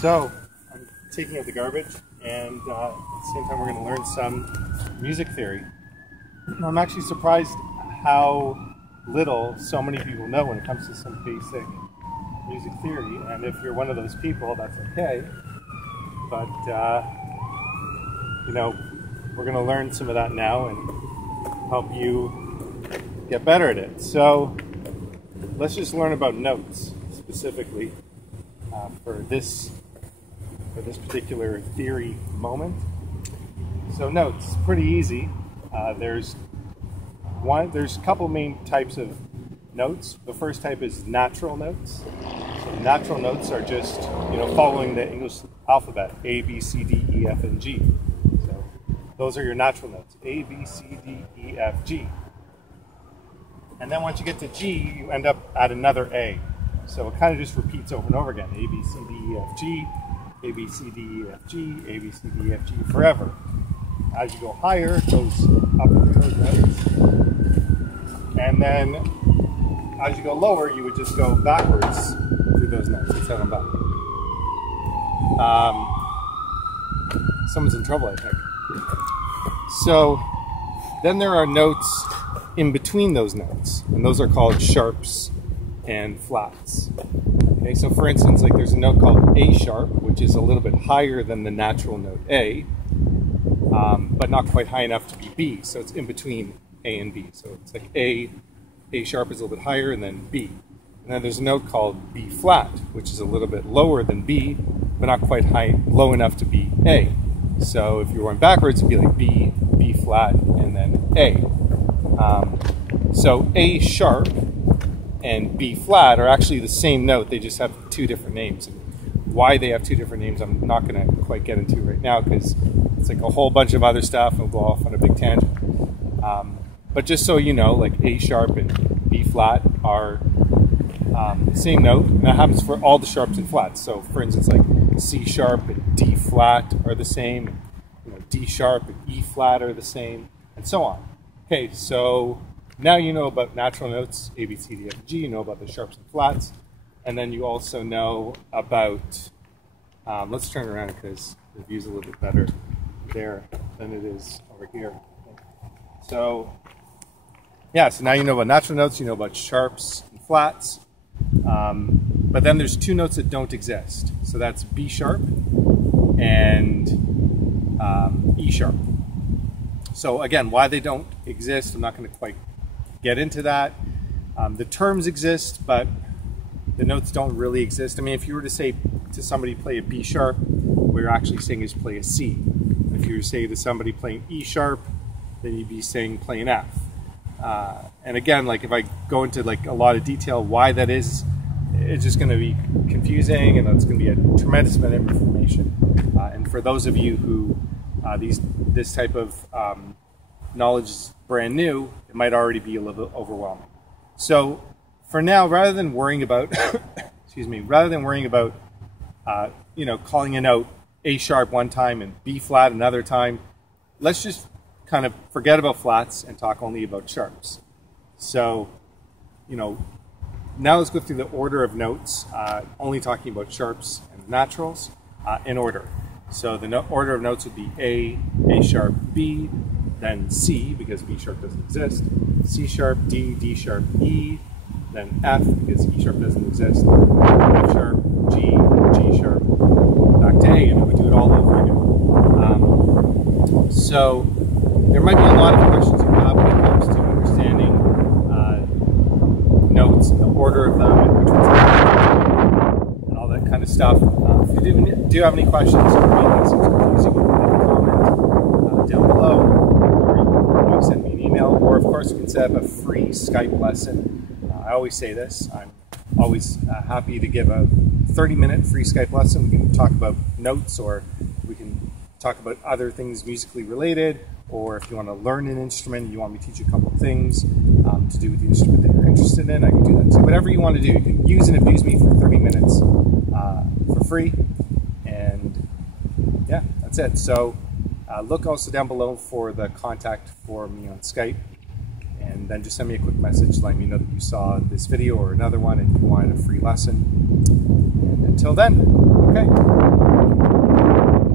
So, I'm taking out the garbage, and at the same time we're going to learn some music theory. I'm actually surprised how little so many people know when it comes to some basic music theory, and if you're one of those people, that's okay. But, you know, we're going to learn some of that now and help you get better at it. So, let's just learn about notes specifically for this particular theory moment. So notes, pretty easy. There's a couple main types of notes. The first type is natural notes. So natural notes are just, following the English alphabet, A, B, C, D, E, F, and G. So those are your natural notes, A, B, C, D, E, F, G. And then once you get to G, you end up at another A. So it kind of just repeats over and over again. A, B, C, D, E, F, G, A, B, C, D, E, F, G, A, B, C, D, E, F, G, forever. As you go higher, it goes up to those notes. And then as you go lower, you would just go backwards through those notes instead of back. Someone's in trouble, I think. So then there are notes in between those notes, and those are called sharps and flats. Okay, so for instance, like there's a note called A sharp, which is a little bit higher than the natural note A, but not quite high enough to be B, so it's in between A and B. So it's like A sharp is a little bit higher, and then B. And then there's a note called B flat, which is a little bit lower than B, but not quite low enough to be A. So if you're going backwards, it'd be like B, B flat, and then A. So A sharp and B flat are actually the same note, they just have two different names. And why they have two different names, I'm not going to quite get into right now because it's like a whole bunch of other stuff and we'll go off on a big tangent. But just so you know, like A sharp and B flat are the same note, and that happens for all the sharps and flats. So for instance, like C sharp and D flat are the same, D sharp and E flat are the same, and so on. Okay, so now you know about natural notes, A, B, C, D, F, and G, you know about the sharps and flats, and then you also know about, let's turn around because the view's a little bit better there than it is over here. So, yeah, so now you know about natural notes, you know about sharps and flats, but then there's two notes that don't exist. So that's B sharp and E sharp. So again, why they don't exist, I'm not going to quite get into that. The terms exist, but the notes don't really exist. I mean, if you were to say to somebody play a B sharp, what you're actually saying is play a C. If you were to say to somebody playing E sharp, then you'd be saying play an F. And again, like if I go into like a lot of detail why that is, it's just going to be confusing, and it's going to be a tremendous amount of information. And for those of you who this type of knowledge is brand new, it might already be a little bit overwhelming. So for now, rather than worrying about, calling a note A sharp one time and B flat another time, let's just kind of forget about flats and talk only about sharps. So, now let's go through the order of notes, only talking about sharps and naturals in order. So the order of notes would be A sharp, B, then C, because B sharp doesn't exist, C sharp, D, D sharp, E, then F, because E sharp doesn't exist, F sharp, G, G sharp, back to A, and we do it all over again. So there might be a lot of questions you have when it comes to understanding notes and the order of them and which ones and all that kind of stuff. If you do have any questions or anything seems confusing, leave a comment down below, or you can send me an email, or of course we can set up a free Skype lesson. I always say this, I'm always happy to give a 30-minute free Skype lesson. We can talk about notes, or we can talk about other things musically related, or if you want to learn an instrument and you want me to teach you a couple of things to do with the instrument that you're interested in, I can do that too. Whatever you want to do, you can use and abuse me for 30 minutes for free, and yeah, that's it. So look also down below for the contact for me on Skype, and then just send me a quick message letting me know that you saw this video or another one and you wanted a free lesson. And until then, Okay.